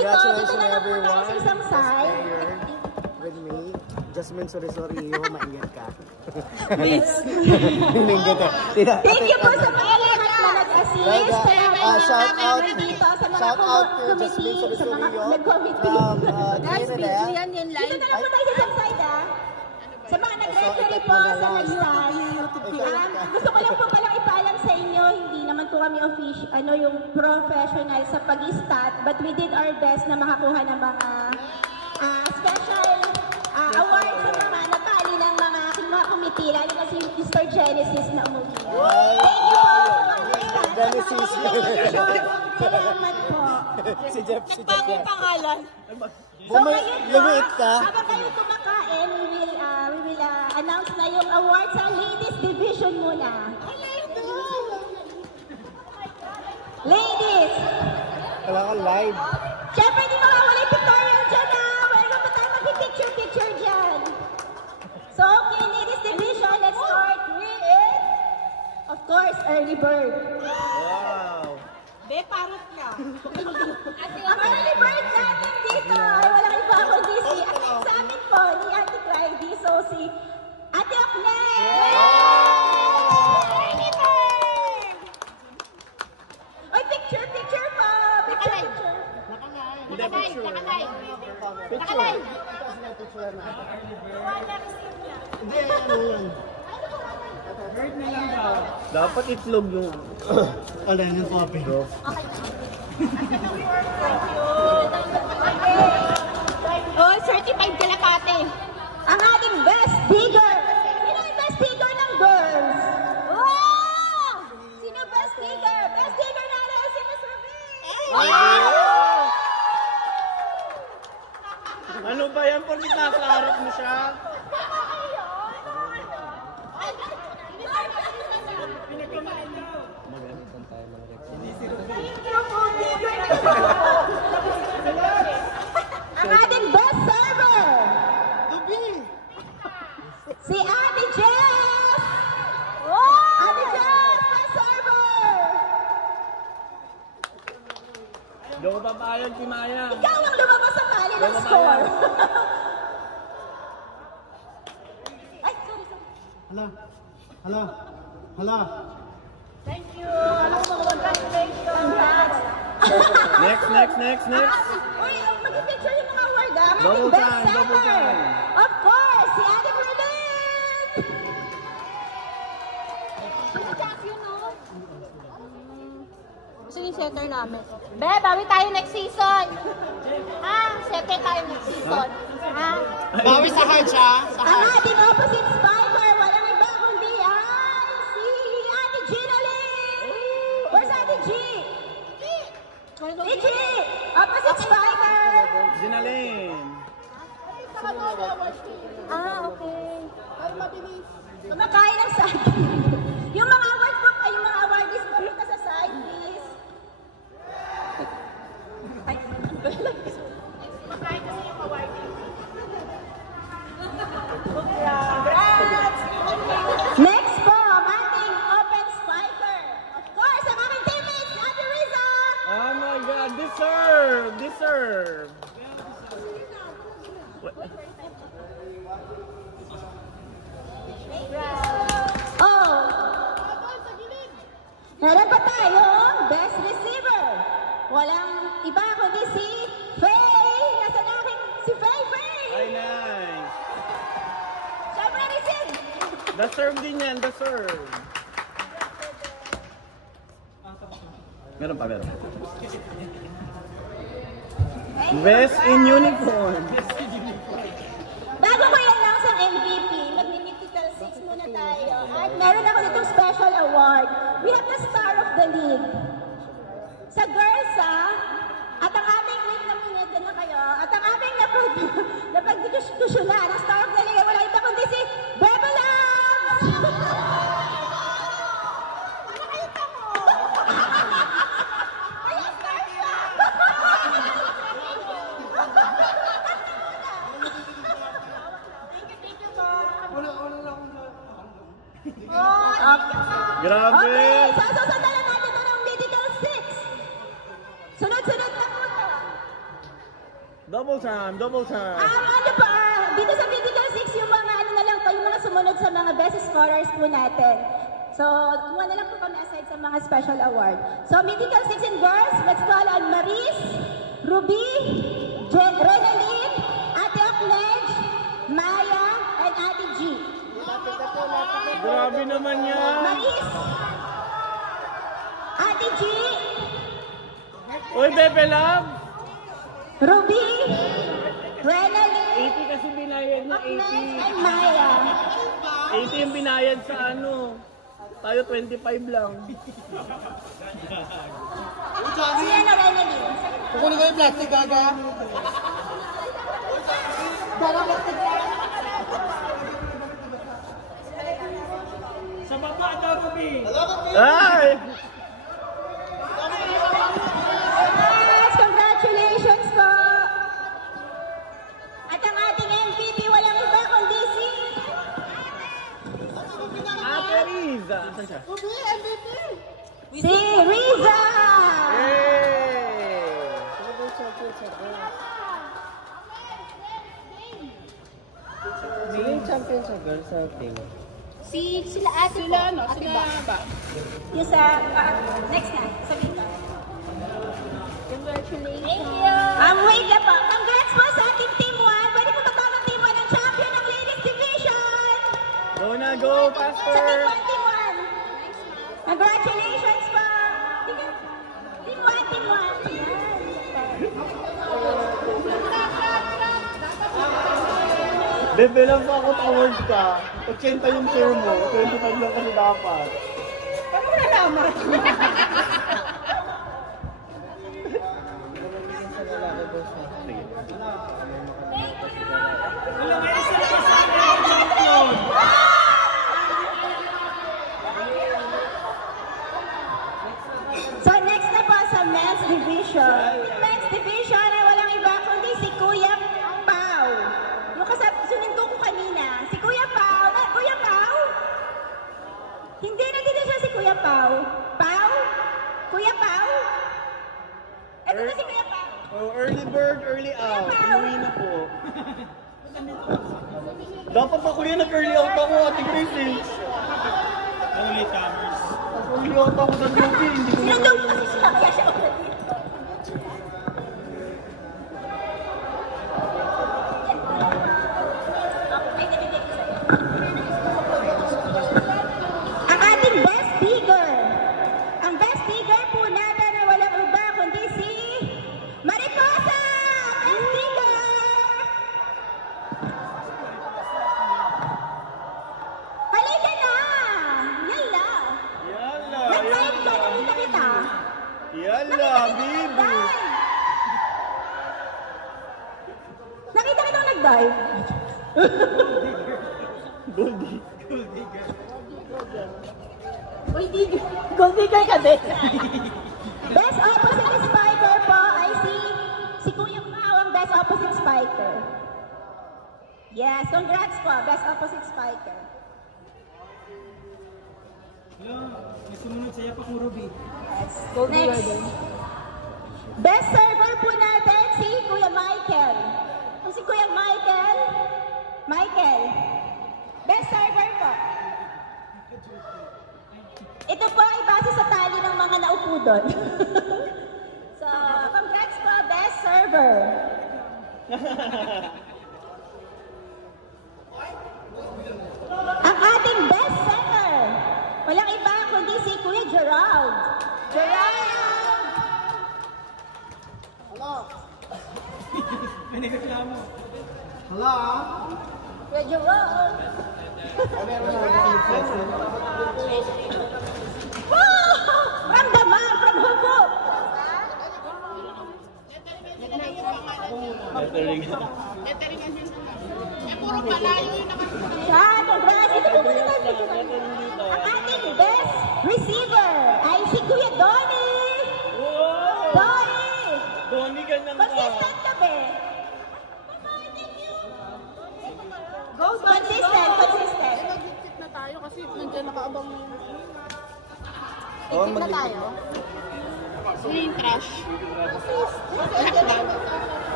Congratulations everyone. Sa isang side. With me. Jasmine, sorry, maingat ka. Miss. Thank you po sa mga lahat na nag-assist. Shout out to Jasmine, sa mga nag-committee. Guys, video yan live. Dito na lang po tayo sa isang side, Sa mga nag-referee po sa nag-stand. Gusto ko lang po palang ipaalam sa inyo, hindi naman po kami official, yung professional sa pag-stat, but we did our best na makakuha ng mga special award sa mga natali ng mga committee, lalo na si Mr. Genesis na umuwi. Thank you po! Genesis! Salamat po! Si Jeff. Nagpagong pangalan. So ngayon po, habang kayo kumakain, we will announce na yung award sa ladies division muna. Ladies! Wala ka live. Siyempre, di mawawala yung pictorial dyan Wala pa tayo mag-picture dyan. So, okay, ladies division, let's start with, of course, early bird. Wow! Be, parot ka. Ang early bird natin dito, ay walang iba kundi sa amin po, ni Ate Clyde, so si Ate Okne! Early bird! Oy, picture po! Picture! Nakalay. Dapat itlog yung... Alin yung coffee. Oh, certified kalapate. Ang ating best digger! Sino ang best digger ng girls? Oh! Sino best digger? Best digger natin si Miss Ruby! Ano ba yan? Porkit nasa harap mo siya? Ang ating best server! Si Ate Jess! Ate Jess, best server! Doon ko papayag si Maya. Ikaw ang lumabas sa tali ng score. Ay, sorry. Hala. Thank you. Congratulations. Congrats. Next. Uy, mag-picture yung mga award, Double Best time. seller. Of course, si Ate Berlin. Gusto yung setter namin. Be, bawi tayo next season. Setter tayo next season. Bawi sa heart siya. Ang ating opposite spiker, walang iba kundi si Ate Gina Lee. Where's Ate G? G! Opposite spiker. Ginalin. Okay. Kumakain ng side. Yung mga award po, yung mga awardees po, ka sa side, please. Kumakain kasi yung awardees. Congrats! Next po, ating open spiker. Of course, ang aking teammates, Ate Riza! Oh my God, deserve. Meron pa tayong best receiver. Walang iba kundi si Faye. Nasa nakin si Faye. Ay, nice. Siyempre receive. Deserve din yan, deserve. Meron pa. Best in uniform. Bago ko i-announce ang MVP, mag-mythical 6 muna tayo. At meron ako ditong special award. We have the Star of the League. Sa girls, at ang aming wait na minute na kayo, at ang aming napag-diskusyonan, ang Star of the League, wala iba kundi si Beba Labs! Nakita mo! Ay, Star siya! Grabe. Okay, sasasandalan natin ito ng mythical 6. Sunod-sunod na muna. Double time, double time. Ano pa, dito sa Medical 6, yung mga ano na lang po, yung mga sumunod sa mga best scorers po natin. So, kumuha na lang po kami aside sa mga special award. So, Medical 6 and girls, let's call on Maris, Ruby, Renaline, Ate Akledge, Maya, and Ate G. Grabe naman yan. Maris, Ate G, Uy, Bebe Love. Ruby, Renaline, 80 kasi binayad na Akledge, 80. and Maya. 80 yung binayad sa ano. Tayo 25 lang. Sino na Renaline? Kukunin ko yung plastic, gaga. Dala plastic. Sa baba daw, Ruby. Ay! Yes, congratulations po! At ang ating MVP, walang iba kundi si... Ate Riza. Si Riza! Yay! Sino yung champion sa girls sa team? Sila ate po. Ate ba? Yung sa... next na, sabihin ka. Congratulations. Thank you. Wait na po. Congrats po sa ating Team 1. Pwede po matawag ang Team 1 ang champion ng Ladies Division! Go na, go! Sa Team Faster! 1, Team 1. Congratulations po! Team 1, Team 1. Yan. Bebe lang pa ako award ka. 80 yung share mo. 25 lang kasi dapat. Paano mo nalaman? So next na po sa men's division. Men's division ay walang iba kundi si Kuya Pao. Yung sunundo ko kanina. Si Kuya Pao. Kuya Pao? Hindi, nandito siya si Kuya Pao. Pao? Kuya Pao? Ito na si Kuya Pao. Oh, early bird, early out. Umuwi na po. Dapat ako yun nag-early out ako, Ate Grace eh. Early comers. Early out ako sa duty, hindi ko Sinundo ko kasi siya. Kaya siya ulit. Ang ating best digger. Ang best digger po natin ay walang iba kundi si Mariposa! Best digger! Halika na! Yala! Yala, Nag-live ka, nakita kita. Yala, bibi. Nakita kita nag-dive. Goldie. Uy, gold digger ka din. Best opposite spiker po ay si Kuya Pao ang best opposite spiker. Yes, congrats po, best opposite spiker. May sumunod sa'yo pa kung Ruby. Yes. Next. Best server po natin si Kuya Michael. Kung si Kuya Michael, best server po. Ito po ay base sa tali ng mga naupo doon. So, congrats po, best server. Ang ating best setter, walang iba kundi si Kuya Gerald. Gerald! May nagreklamo. Kuya Gerald! Wow! From the man, from Hugo! Yan, congrats! Ito po muna tayo. Ang ating best receiver ay si Kuya Donnie! Wow! Donnie! Donnie, ganyan ka. Consistent ka ba? Consistent. Mag-tip na tayo kasi nandiyan nakaabang yung... Oh, Tip na tayo. Sino yung crush?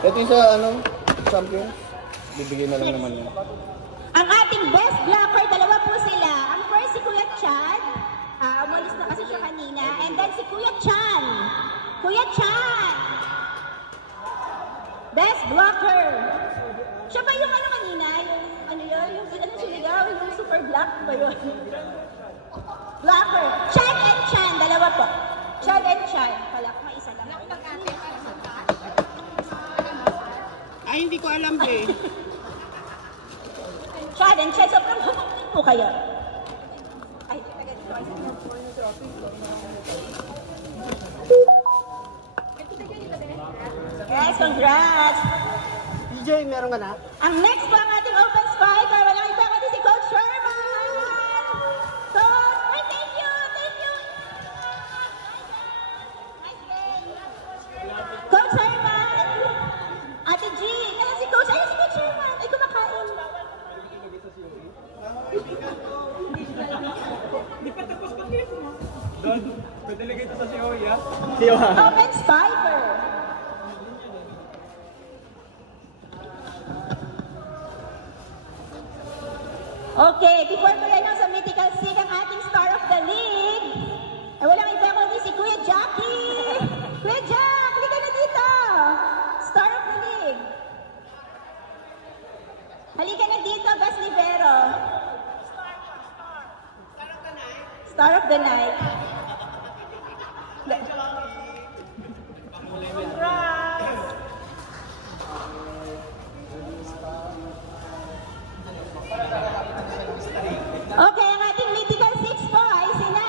Ito yung sa ano, champions. Bibigyan na lang naman yun. Ang ating best blocker, dalawa po sila. Ang first si Kuya Chad. Umalis na kasi siya kanina. And then si Kuya Chan. Kuya Chan! Best blocker. Siya ba yung ano kanina? Yung ano yun? Yung ano sinigaw? Yung super black ba yun? Blocker. Chan and Chan. Dalawa po. Chan and Chan. Wala ko, isa lang. Ay, hindi ko alam eh. Chan and Chan. Sobrang humapin po kayo. Ay, taga dito. Guys, congrats! DJ, meron ka na? Ang next po ang ating open spiker. Walang iba kundi si Coach Sherman! Coach, ay, thank you! Thank you! Nice game! Coach Sherman! Ate G! Kaya si Coach, ay, si Coach Sherman! Ay, kumakain! Di pa tapos pa game mo. Doon, pwede ito sa Sioya. Sioya. Open spiker! Okay, before ko yan sa Mythical Sig ang ating star of the league. Ay, walang iba kundi si Kuya Jackie. Kuya Jack, hindi ka na dito. Star of the league. Halika na dito, Bas Libero. Star of the night. Okay, ang ating Mythical Six po ay sina...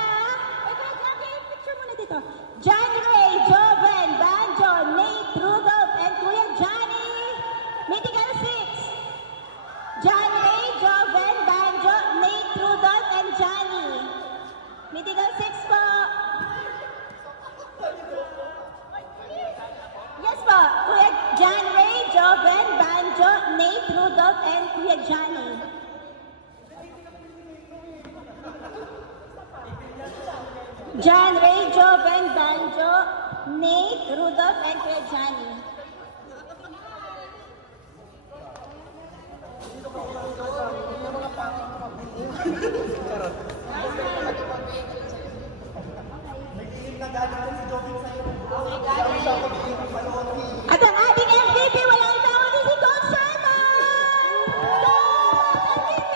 Ay, Kuya Jackie, picture muna dito. John Ray, Joven, Banjo, Nate, Rudolph, and Kuya Johnny. Mythical Six. John Ray, Joven, Banjo, Nate, Rudolph, and Johnny. Mythical Six po. Yes po, Kuya John Ray, Joven, Banjo, Nate, Rudolph, and Kuya Johnny. John Ray, Joven, Banjo, Nate, Rudolph, and Kuya Johnny. At ang ating MVP, walang iba kundi si Coach Sherman! Coach, MVP!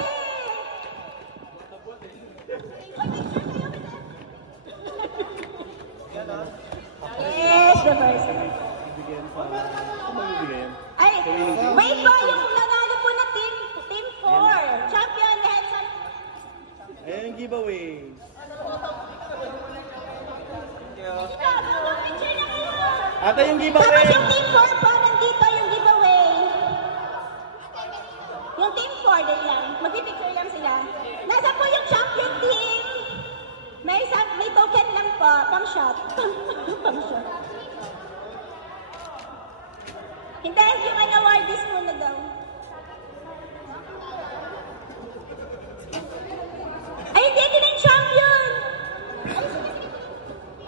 Yes, the first. Ay, wait po, yung nanalo po na team 4. Champion dahil sa... Ayan yung giveaway. Picture na kayo. Ata yung giveaway. Tapos yung team 4 po, nandito yung giveaway. Yung team 4 din lang. Magpipicture lang sila. Nasa po yung champion team. May token lang po, pang shot. Pang shot. Hindi, yung awardees muna daw. Ay, hindi na yung champion! Ay, sige, sige.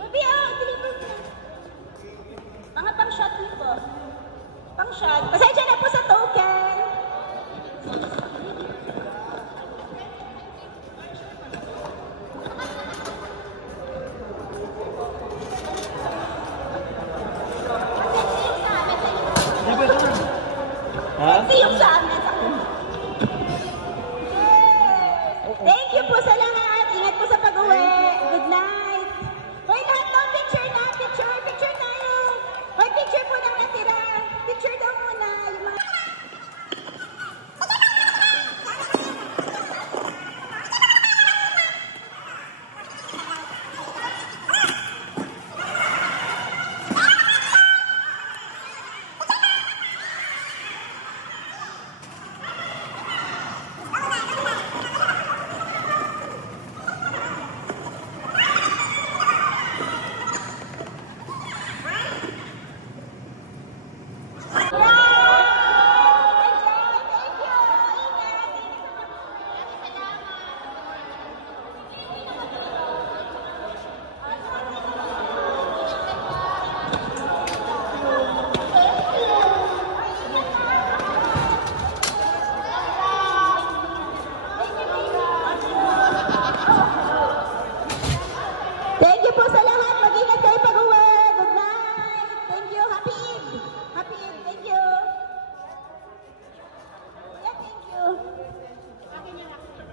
Mabi, deliver ko. Mga pang shot niyo po. Pang shot. Pasensya na po sa token. Ha? Si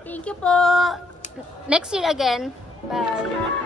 Thank you po. Next year again. Bye.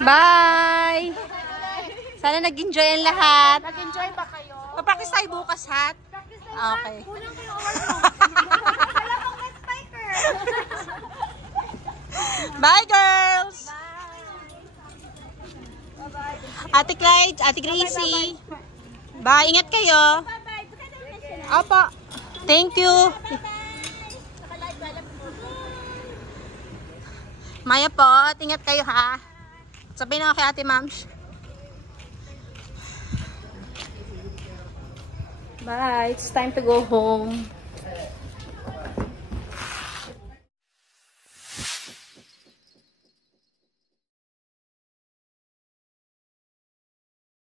Bye! Sana nag-enjoy ang lahat. Nag-enjoy ba kayo? Papractice tayo bukas, hat? Okay. Kulang kayo wala pang net spiker. Bye, girls! Ate Clyde, Ate Gracie. Bye, ingat kayo. Opo. Thank you. Maya po, ingat kayo ha. Sabihin na kay Ate Mams. Bye. It's time to go home.